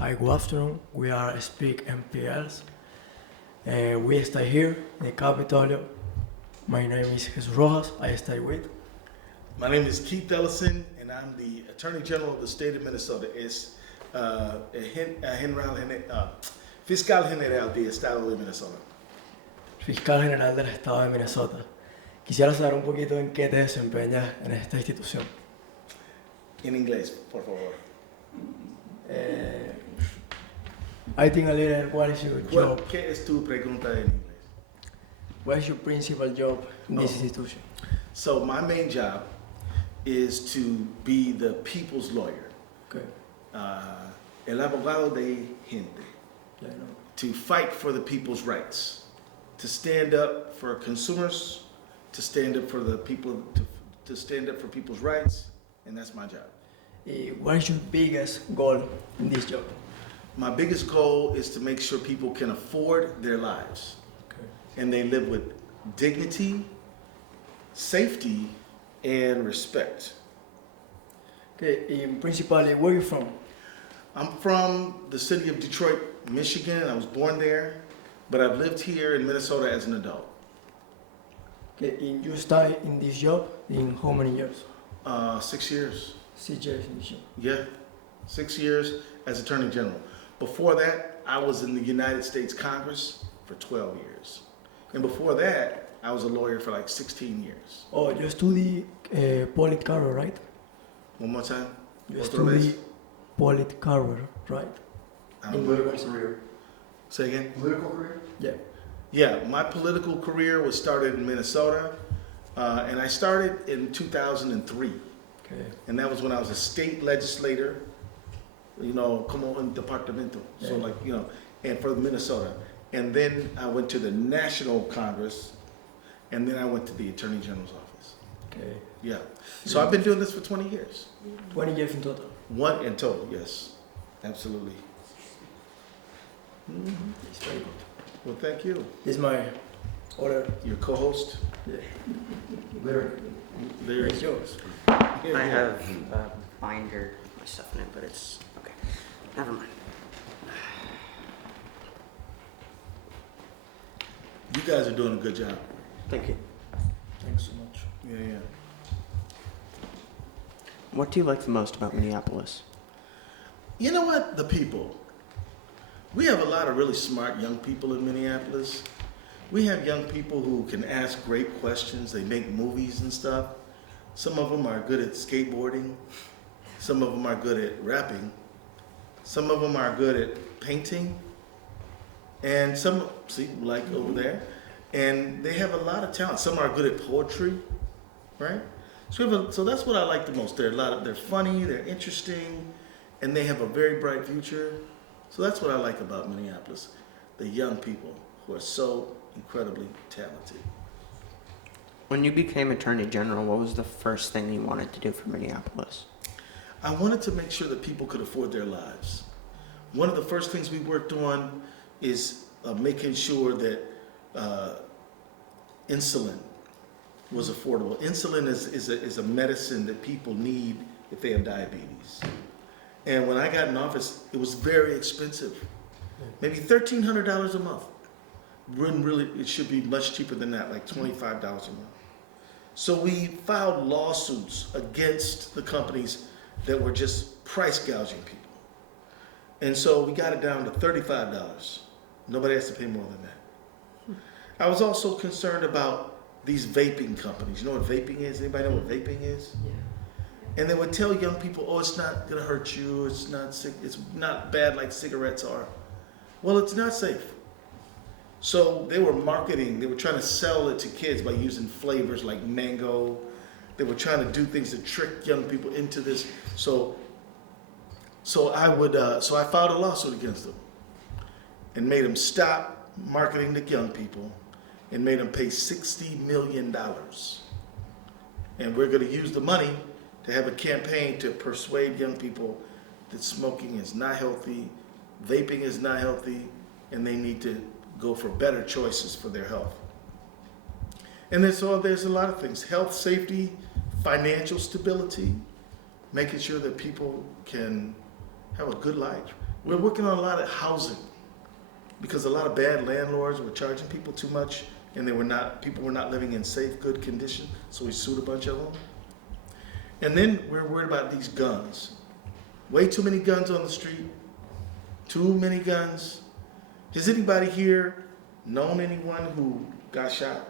Hi, good afternoon. We are SPEAK MPLS. We stay here in the Capitol. My name is Jesus Rojas. I stay with. My name is Keith Ellison, and I'm the Attorney General of the state of Minnesota. Es Fiscal General del Estado de Minnesota. Fiscal General del Estado de Minnesota. Quisiera saber un poquito en qué te desempeñas en esta institución. En inglés, por favor. I think a little, what is your job? ¿Qué es tu pregunta en inglés? What is your principal job in this institution? So my main job is to be the people's lawyer. Okay. El abogado de gente. Yeah, I know. To fight for the people's rights. To stand up for consumers, to stand up for the people, to stand up for people's rights, and that's my job. What is your biggest goal in this job? My biggest goal is to make sure people can afford their lives. Okay. And they live with dignity, safety, and respect. Okay, principally, where are you from? I'm from the city of Detroit, Michigan. I was born there, but I've lived here in Minnesota as an adult. Okay, and you study in this job in how many years? 6 years. 6 years in this job. Yeah, 6 years as Attorney General. Before that, I was in the United States Congress for 12 years. And before that, I was a lawyer for like 16 years. Oh, you study polit career, right? One more time. You Otra vez. study polit career, right? In Political university. career. Say again? Political career? Yeah. Yeah, my political career was started in Minnesota, and I started in 2003. Okay. And that was when I was a state legislator, you know, como un departamento. So Yeah. like, you know, and for Minnesota. And then I went to the National Congress, and then I went to the Attorney General's office. Okay. Yeah. So I've been doing this for 20 years. 20 years in total. One in total, yes. Absolutely. It's very good. Well, thank you. This is my other. Your co-host, Yeah. Lyric. there It's yours. Yeah, I yeah. have a binder, my stuff in it, but it's okay. Never mind. You guys are doing a good job. Thank you. Thanks so much. Yeah, yeah. What do you like the most about Minneapolis? You know what? The people. We have a lot of really smart young people in Minneapolis. We have young people who can ask great questions. They make movies and stuff. Some of them are good at skateboarding. Some of them are good at rapping. Some of them are good at painting. And some, see, like over there. And they have a lot of talent. Some are good at poetry, right? So that's what I like the most. They're funny, they're interesting, and they have a very bright future. So that's what I like about Minneapolis, the young people who are so incredibly talented. When you became Attorney General, what was the first thing you wanted to do for Minneapolis? I wanted to make sure that people could afford their lives. One of the first things we worked on is making sure that insulin was affordable. Insulin is a medicine that people need if they have diabetes. And when I got in office, it was very expensive. Maybe $1,300 a month. It should be much cheaper than that, like $25 a month. So we filed lawsuits against the companies that were just price gouging people. And so we got it down to $35. Nobody has to pay more than that. I was also concerned about these vaping companies. You know what vaping is? Anybody know what vaping is? Yeah. And they would tell young people, oh, it's not gonna hurt you, it's not bad like cigarettes are. Well, it's not safe. So they were trying to sell it to kids by using flavors like mango. They were trying to do things to trick young people into this. So I filed a lawsuit against them and made them stop marketing to young people and made them pay $60 million. And we're gonna use the money to have a campaign to persuade young people that smoking is not healthy, vaping is not healthy, and they need to go for better choices for their health. And there's a lot of things: health, safety, financial stability, making sure that people can have a good life. We're working on a lot of housing because a lot of bad landlords were charging people too much, and people were not living in safe, good condition. So we sued a bunch of them. And then we're worried about these guns. Way too many guns on the street. Too many guns. Has anybody here known anyone who got shot?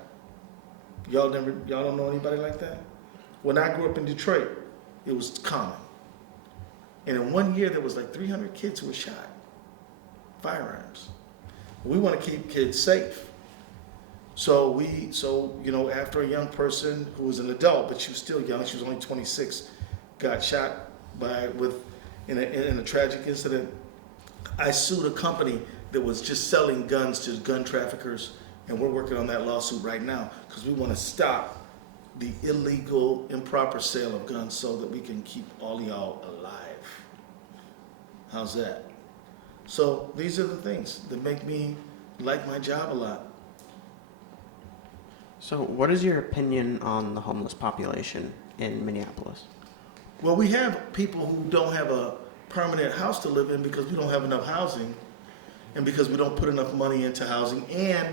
Y'all don't know anybody like that? When I grew up in Detroit, it was common. And in 1 year, there was like 300 kids who were shot. Firearms. We want to keep kids safe. So after a young person who was an adult, but she was still young, she was only 26, got shot in a tragic incident, I sued a company that was just selling guns to gun traffickers, and we're working on that lawsuit right now because we want to stop the illegal, improper sale of guns so that we can keep all y'all alive. How's that? So these are the things that make me like my job a lot. So what is your opinion on the homeless population in Minneapolis? Well, we have people who don't have a permanent house to live in because we don't have enough housing, and because we don't put enough money into housing, and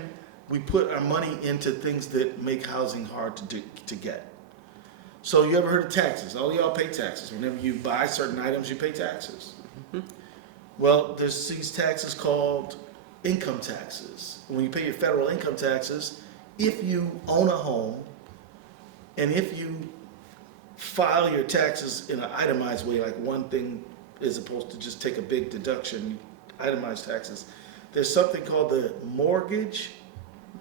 we put our money into things that make housing hard to get. So you ever heard of taxes? All y'all pay taxes. Whenever you buy certain items, you pay taxes. Mm-hmm. Well, there's these taxes called income taxes. When you pay your federal income taxes, if you own a home, and if you file your taxes in an itemized way, like one thing as opposed to just take a big deduction, itemized taxes, there's something called the mortgage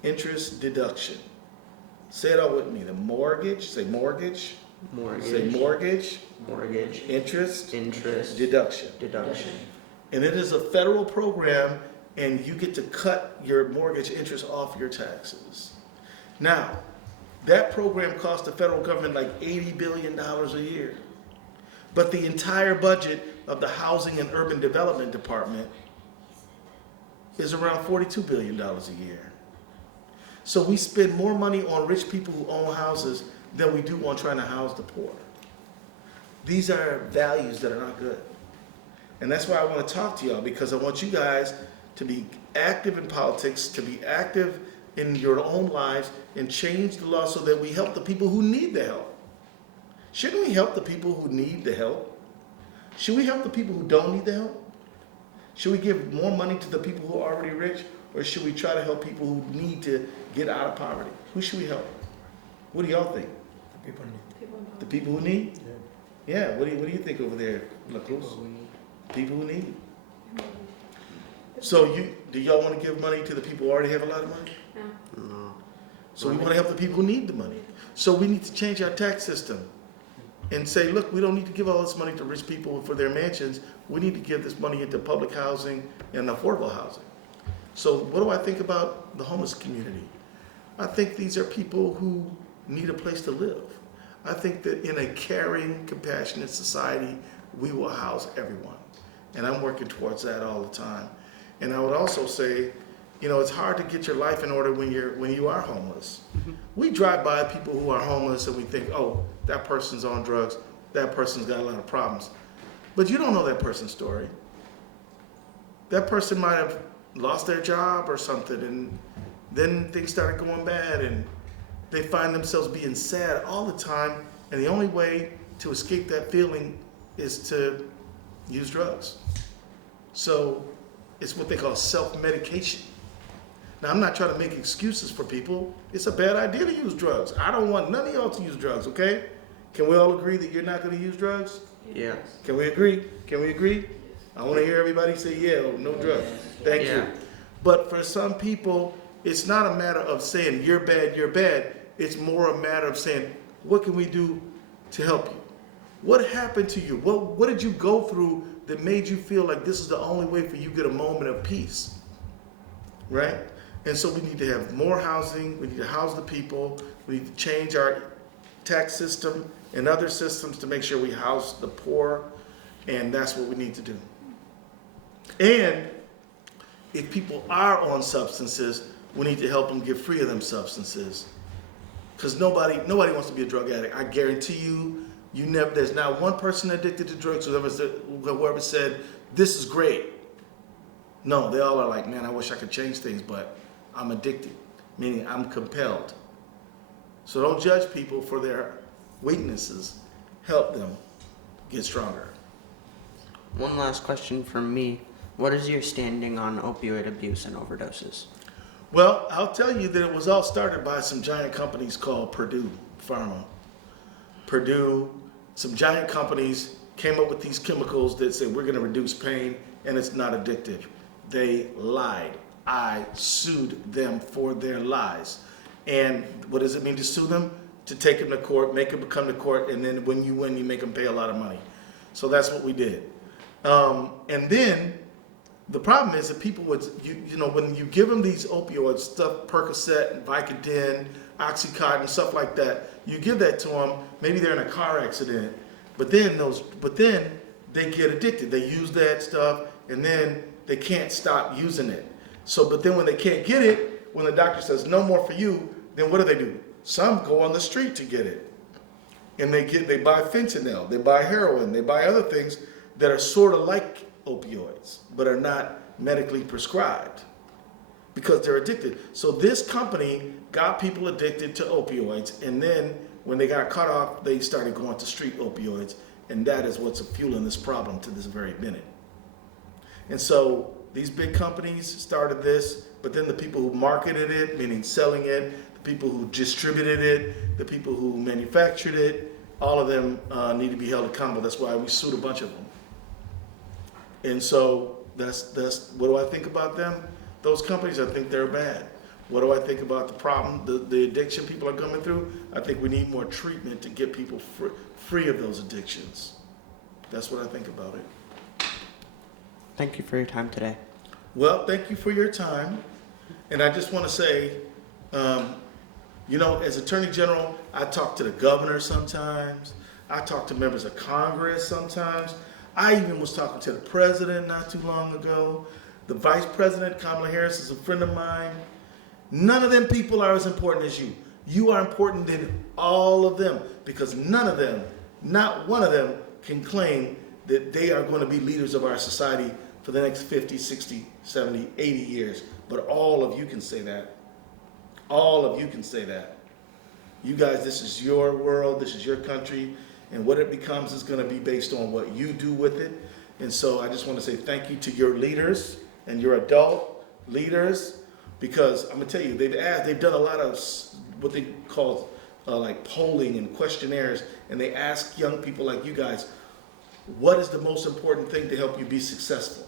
interest deduction. Say it all with me. The mortgage, say mortgage. Mortgage. Say mortgage. Mortgage. Interest. Deduction. And it is a federal program, and you get to cut your mortgage interest off your taxes. Now, that program costs the federal government like $80 billion a year. But the entire budget of the Housing and Urban Development Department is around $42 billion a year. So we spend more money on rich people who own houses than we do on trying to house the poor. These are values that are not good. And that's why I want to talk to y'all, because I want you guys to be active in politics, to be active in your own lives, and change the law so that we help the people who need the help. Shouldn't we help the people who need the help? Should we help the people who don't need the help? Should we give more money to the people who are already rich, or should we try to help people who need to get out of poverty? Who should we help? What do y'all think? The people need. The people who need? Yeah. Yeah, what do you think over there, La Cruz? People who need. So do y'all want to give money to the people who already have a lot of money? No. So we want to help the people who need the money. So we need to change our tax system and say, look, we don't need to give all this money to rich people for their mansions. We need to give this money into public housing and affordable housing. So what do I think about the homeless community? I think these are people who need a place to live. I think that in a caring, compassionate society, we will house everyone. And I'm working towards that all the time. And I would also say, it's hard to get your life in order when you are homeless. Mm-hmm. We drive by people who are homeless and we think, oh, that person's on drugs, that person's got a lot of problems. But you don't know that person's story. That person might have lost their job or something, and then things started going bad, and they find themselves being sad all the time, and the only way to escape that feeling is to use drugs. So it's what they call self-medication. Now, I'm not trying to make excuses for people. It's a bad idea to use drugs. I don't want none of y'all to use drugs, okay? Can we all agree that you're not going to use drugs? Yeah. Can we agree? Can we agree? I want to hear everybody say, yeah, no drugs. Thank you. But for some people, it's not a matter of saying, you're bad, you're bad. It's more a matter of saying, what can we do to help you? What happened to you? What did you go through that made you feel like this is the only way for you to get a moment of peace? Right? And so we need to have more housing. We need to house the people. We need to change our tax system and other systems to make sure we house the poor. And that's what we need to do. And if people are on substances, we need to help them get free of them substances. Because nobody wants to be a drug addict. I guarantee you, there's not one person addicted to drugs whoever said this is great. No, they all are like, man, I wish I could change things, but I'm addicted, meaning I'm compelled. So don't judge people for their weaknesses. Help them get stronger. One last question from me. What is your standing on opioid abuse and overdoses? Well, I'll tell you that it was all started by some giant companies called Purdue Pharma. Purdue, some giant companies came up with these chemicals that said we're going to reduce pain and it's not addictive. They lied. I sued them for their lies. And what does it mean to sue them? To take them to court, make them come to court, and then when you win, you make them pay a lot of money. So that's what we did. And then the problem is that people would, you know, when you give them these opioids, stuff, Percocet, Vicodin, Oxycontin, stuff like that, you give that to them, maybe they're in a car accident, but then they get addicted. They use that stuff, and then they can't stop using it. So, but then when they can't get it, when the doctor says no more for you, then what do? Some go on the street to get it. And they buy fentanyl, they buy heroin, they buy other things that are sort of like opioids, but are not medically prescribed because they're addicted. So this company got people addicted to opioids, and then when they got cut off, they started going to street opioids, and that is what's fueling this problem to this very minute. And so these big companies started this, but then the people who marketed it, meaning selling it, the people who distributed it, the people who manufactured it, all of them need to be held accountable. That's why we sued a bunch of them. And so that's what do I think about them? Those companies, I think they're bad. What do I think about the problem, the addiction people are coming through? I think we need more treatment to get people free of those addictions. That's what I think about it. Thank you for your time today. Well, thank you for your time. And I just want to say, you know, as Attorney General, I talk to the governor sometimes. I talk to members of Congress sometimes. I even was talking to the president not too long ago. The vice president, Kamala Harris, is a friend of mine. None of them people are as important as you. You are important than all of them because none of them, not one of them, can claim that they are going to be leaders of our society for the next 50, 60, 70, 80 years. But all of you can say that. All of you can say that. You guys, this is your world, this is your country, and what it becomes is going to be based on what you do with it. And so I just want to say thank you to your leaders and your adult leaders, because I'm going to tell you, they've done a lot of what they call like polling and questionnaires, and they ask young people like you guys, what is the most important thing to help you be successful?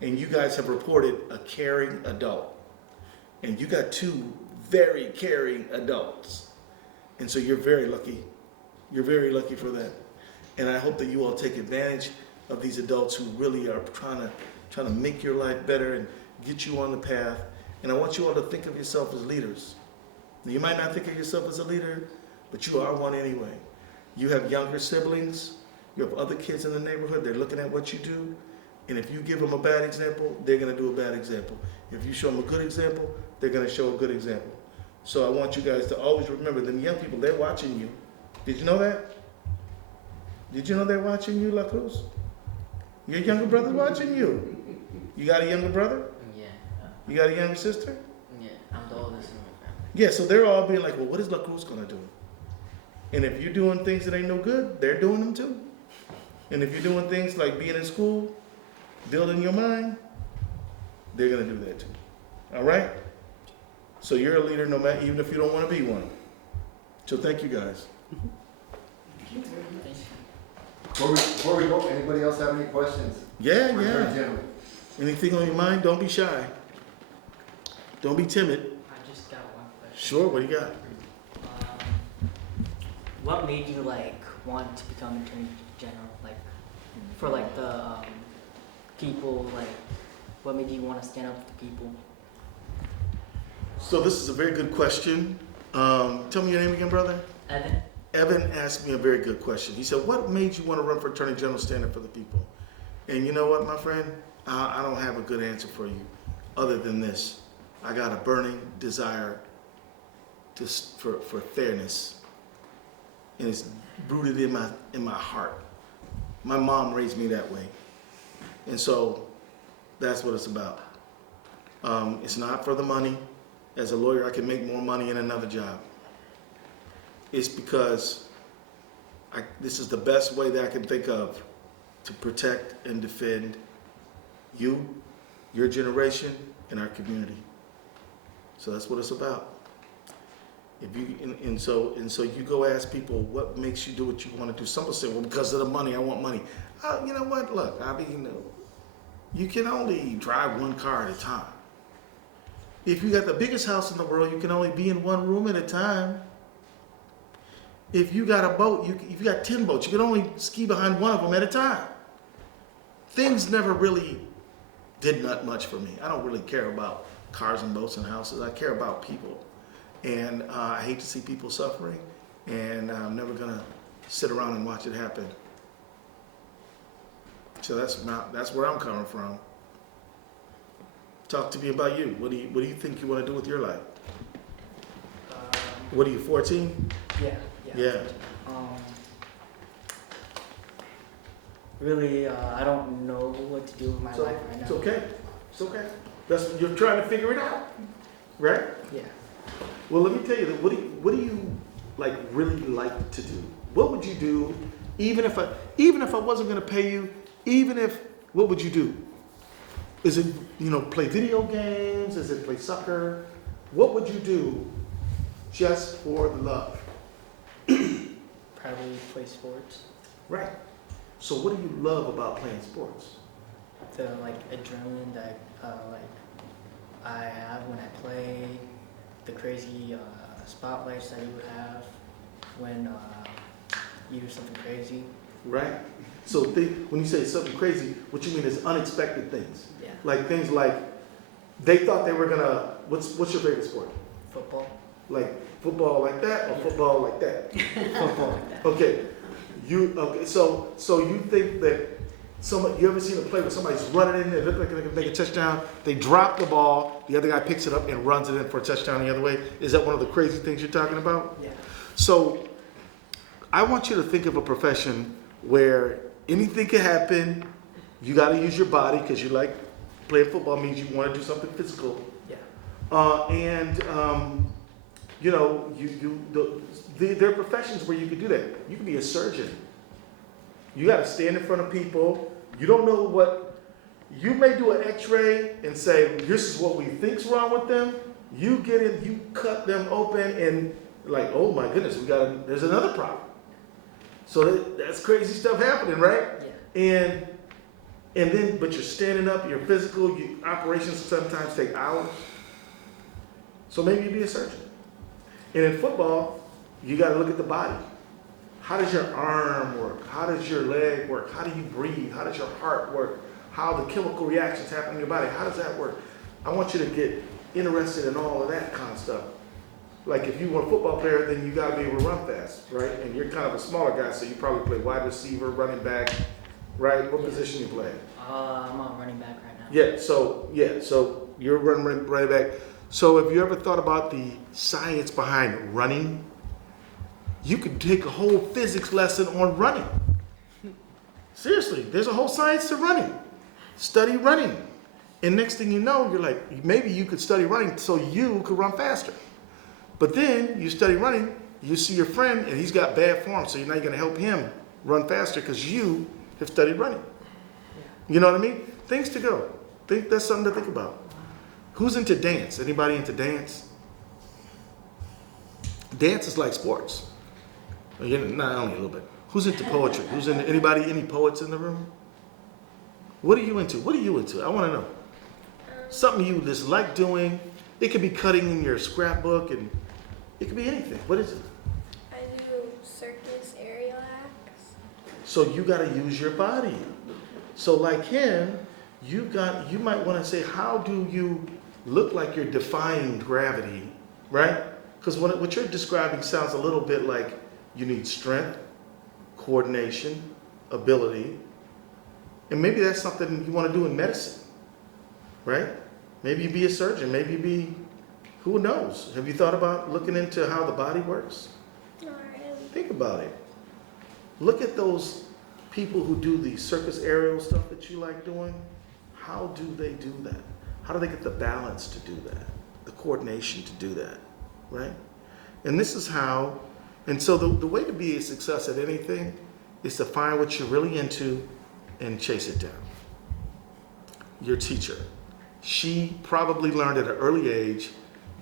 And you guys have reported a caring adult. And you got two very caring adults. And so you're very lucky. You're very lucky for that. And I hope that you all take advantage of these adults who really are trying to make your life better and get you on the path. And I want you all to think of yourself as leaders. Now, you might not think of yourself as a leader, but you are one anyway. You have younger siblings. You have other kids in the neighborhood. They're looking at what you do. And if you give them a bad example, they're going to do a bad example. If you show them a good example, they're going to show a good example. So I want you guys to always remember, them young people, they're watching you. Did you know that? Did you know they're watching you, La Cruz? Your younger brother's watching you. You got a younger brother? Yeah. You got a younger sister? Yeah, I'm the oldest in my family. Yeah, so they're all being like, well, what is La Cruz going to do? And if you're doing things that ain't no good, they're doing them too. And if you're doing things like being in school, building your mind, they're going to do that too. All right? So you're a leader no matter, even if you don't want to be one. So thank you guys. Before we go, anybody else have any questions? Yeah, For yeah. Attorney General? Anything on your mind, don't be shy. Don't be timid. I just got one question. Sure, what do you got? What made you want to become Attorney General? For the people, what made you want to stand up for the people? So this is a very good question. Tell me your name again, brother. Evan? Evan asked me a very good question. He said, what made you want to run for Attorney General, stand up for the people? And you know what, my friend? I don't have a good answer for you other than this. I got a burning desire for fairness. And it's rooted in my heart. My mom raised me that way. And so that's what it's about. It's not for the money. As a lawyer, I can make more money in another job. It's because this is the best way that I can think of to protect and defend you, your generation, and our community. So that's what it's about. If you and so you go ask people what makes you do what you want to do. Some will say, well, because of the money, I want money. You know what? Look, I mean, you can only drive one car at a time. If you got the biggest house in the world, you can only be in one room at a time. If you got a boat, if you got 10 boats, you can only ski behind one of them at a time. Things never really did not much for me. I don't really care about cars and boats and houses. I care about people. And I hate to see people suffering, and I'm never gonna sit around and watch it happen. So that's where I'm coming from. Talk to me about you. What do you think you want to do with your life? What are you, 14? Yeah. Really, I don't know what to do with my life right now. It's okay. It's okay. You're trying to figure it out, right? Yeah. Well, let me tell you that. What do you like really like to do? What would you do, even if I wasn't going to pay you? What would you do? Is it play video games? Is it play soccer? What would you do just for the love? Probably play sports. Right. So what do you love about playing sports? The adrenaline that I have when I play, the crazy spotlights that you have when you do something crazy. Right. So when you say something crazy, what you mean is unexpected things. Yeah. Like things like they thought they were gonna. What's your favorite sport? Football. Like football like that or football like that? Football like that. Okay. So you think that you ever seen a play where somebody's running in there, look like they can make a touchdown, they drop the ball, the other guy picks it up and runs it in for a touchdown the other way? Is that one of the crazy things you're talking about? Yeah. So I want you to think of a profession where anything can happen. You got to use your body because you like playing football means you want to do something physical. Yeah. There are professions where you could do that. You can be a surgeon. You got to stand in front of people. You don't know what. You may do an X-ray and say, "This is what we think's wrong with them." You get in, you cut them open, and oh my goodness, there's another problem. So that's crazy stuff happening, right? Yeah. But you're standing up, you're physical, operations sometimes take hours. So maybe you be a surgeon. And in football, you got to look at the body. How does your arm work? How does your leg work? How do you breathe? How does your heart work? How the chemical reactions happen in your body? How does that work? I want you to get interested in all of that kind of stuff. Like if you were a football player, then you got to be able to run fast, right? And you're kind of a smaller guy, so you probably play wide receiver, running back, right? What position you play? I'm on running back right now. So you're running back. So have you ever thought about the science behind running? You could take a whole physics lesson on running. Seriously, there's a whole science to running. Study running. And next thing you know, you're like, maybe you could study running so you could run faster. But then you study running, you see your friend and he's got bad form, so you're not going to help him run faster because you have studied running. You know what I mean? Things to go. That's something to think about. Who's into dance? Anybody into dance? Dance is like sports. Not only a little bit. Who's into poetry? Any poets in the room? What are you into? I want to know. Something you just like doing. It could be cutting in your scrapbook, and it could be anything. What is it? I do circus aerial acts. So you got to use your body. So like him, you might want to say, how do you look like you're defying gravity, right? Because what you're describing sounds a little bit like you need strength, coordination, ability, and maybe that's something you want to do in medicine, right? Maybe you be a surgeon, maybe you be, who knows? Have you thought about looking into how the body works? Not really. Think about it. Look at those people who do the circus aerial stuff that you like doing, how do they do that? How do they get the balance to do that? The coordination to do that, right? And this is how, and so the way to be a success at anything is to find what you're really into and chase it down. Your teacher, she probably learned at an early age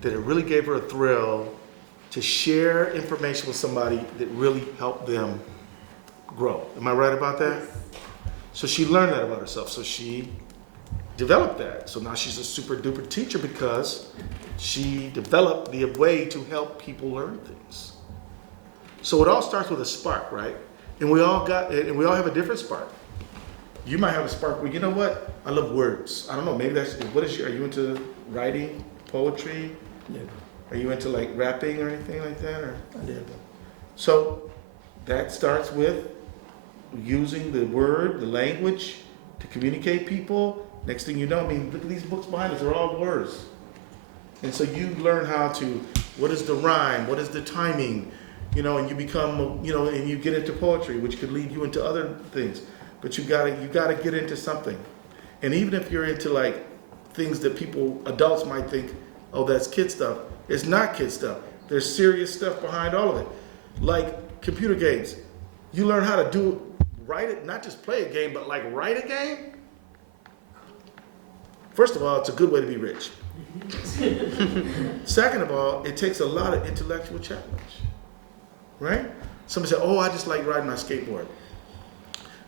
that it really gave her a thrill to share information with somebody that really helped them grow. Am I right about that? So she learned that about herself. So she developed that. So now she's a super duper teacher because she developed the way to help people learn things. So it all starts with a spark, right? And we all have a different spark. You might have a spark where, you know what? I love words. I don't know, maybe that's, are you into writing, poetry? Yeah. Are you into like rapping or anything like that? Or? Yeah. So that starts with using the word, the language to communicate people. Next thing you know, I mean, look at these books behind us, they're all words. And so you learn how to, what is the rhyme, what is the timing, you know, and you become, you know, and you get into poetry, which could lead you into other things. But you gotta get into something. And even if you're into like things that adults might think, oh, that's kid stuff, it's not kid stuff. There's serious stuff behind all of it. Like computer games. You learn how to write it, not just play a game, but like write a game. First of all, it's a good way to be rich. Second of all, it takes a lot of intellectual challenge, right? Somebody said, oh, I just like riding my skateboard.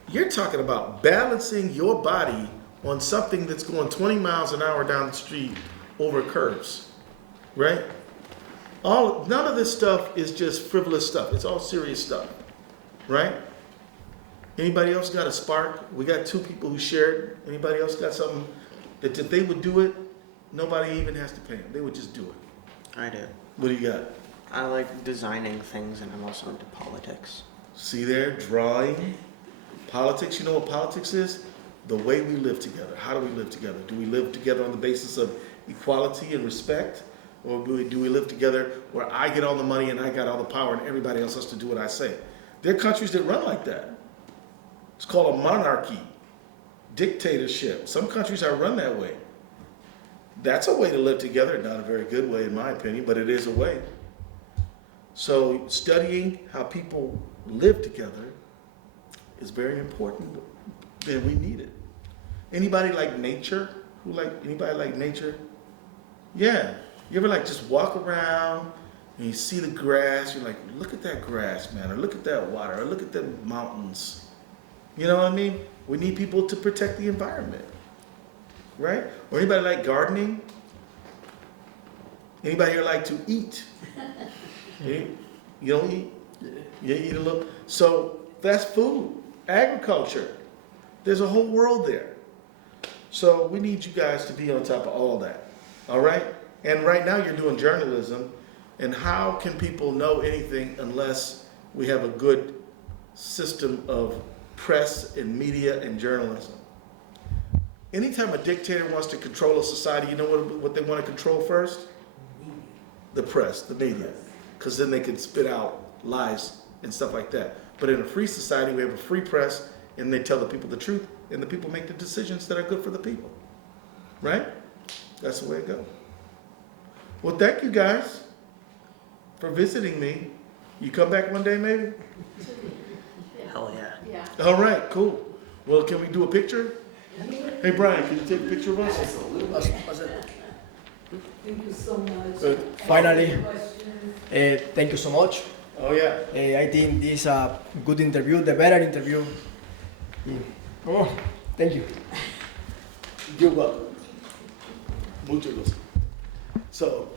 You're talking about balancing your body on something that's going 20 miles an hour down the street over curves, right? None of this stuff is just frivolous stuff. It's all serious stuff, right? Anybody else got a spark? We got 2 people who shared. Anybody else got something that if they would do it, nobody even has to pay them. They would just do it. I do. What do you got? I like designing things, and I'm also into politics. See there, drawing, politics. You know what politics is? The way we live together. How do we live together? Do we live together on the basis of equality and respect? Or do we live together where I get all the money and I got all the power and everybody else has to do what I say? There are countries that run like that. It's called a monarchy, dictatorship. Some countries are run that way. That's a way to live together. Not a very good way in my opinion, but it is a way. So studying how people live together is very important, and we need it. Anybody like nature? Anybody like nature? Yeah. You ever like just walk around and you see the grass, you're like, look at that grass, man, or look at that water, or look at the mountains. You know what I mean? We need people to protect the environment, right? Or anybody like gardening? Anybody here like to eat? You don't eat? You eat a little? So that's food, agriculture. There's a whole world there. So we need you guys to be on top of all that, all right? And right now you're doing journalism, and how can people know anything unless we have a good system of press and media and journalism? Anytime a dictator wants to control a society, you know what they want to control first? The press, the media, because then they can spit out lies and stuff like that. But in a free society, we have a free press, and they tell the people the truth, and the people make the decisions that are good for the people, right? That's the way it goes. Well, thank you guys for visiting me. You come back one day, maybe? Hell yeah. All right, cool. Well, can we do a picture? Hey, Brian, can you take a picture of us? Thank you so much. Finally, thank you so much. Oh, yeah. I think this is a good interview, the better interview. Oh, thank you. You're welcome. Mucho gusto. So,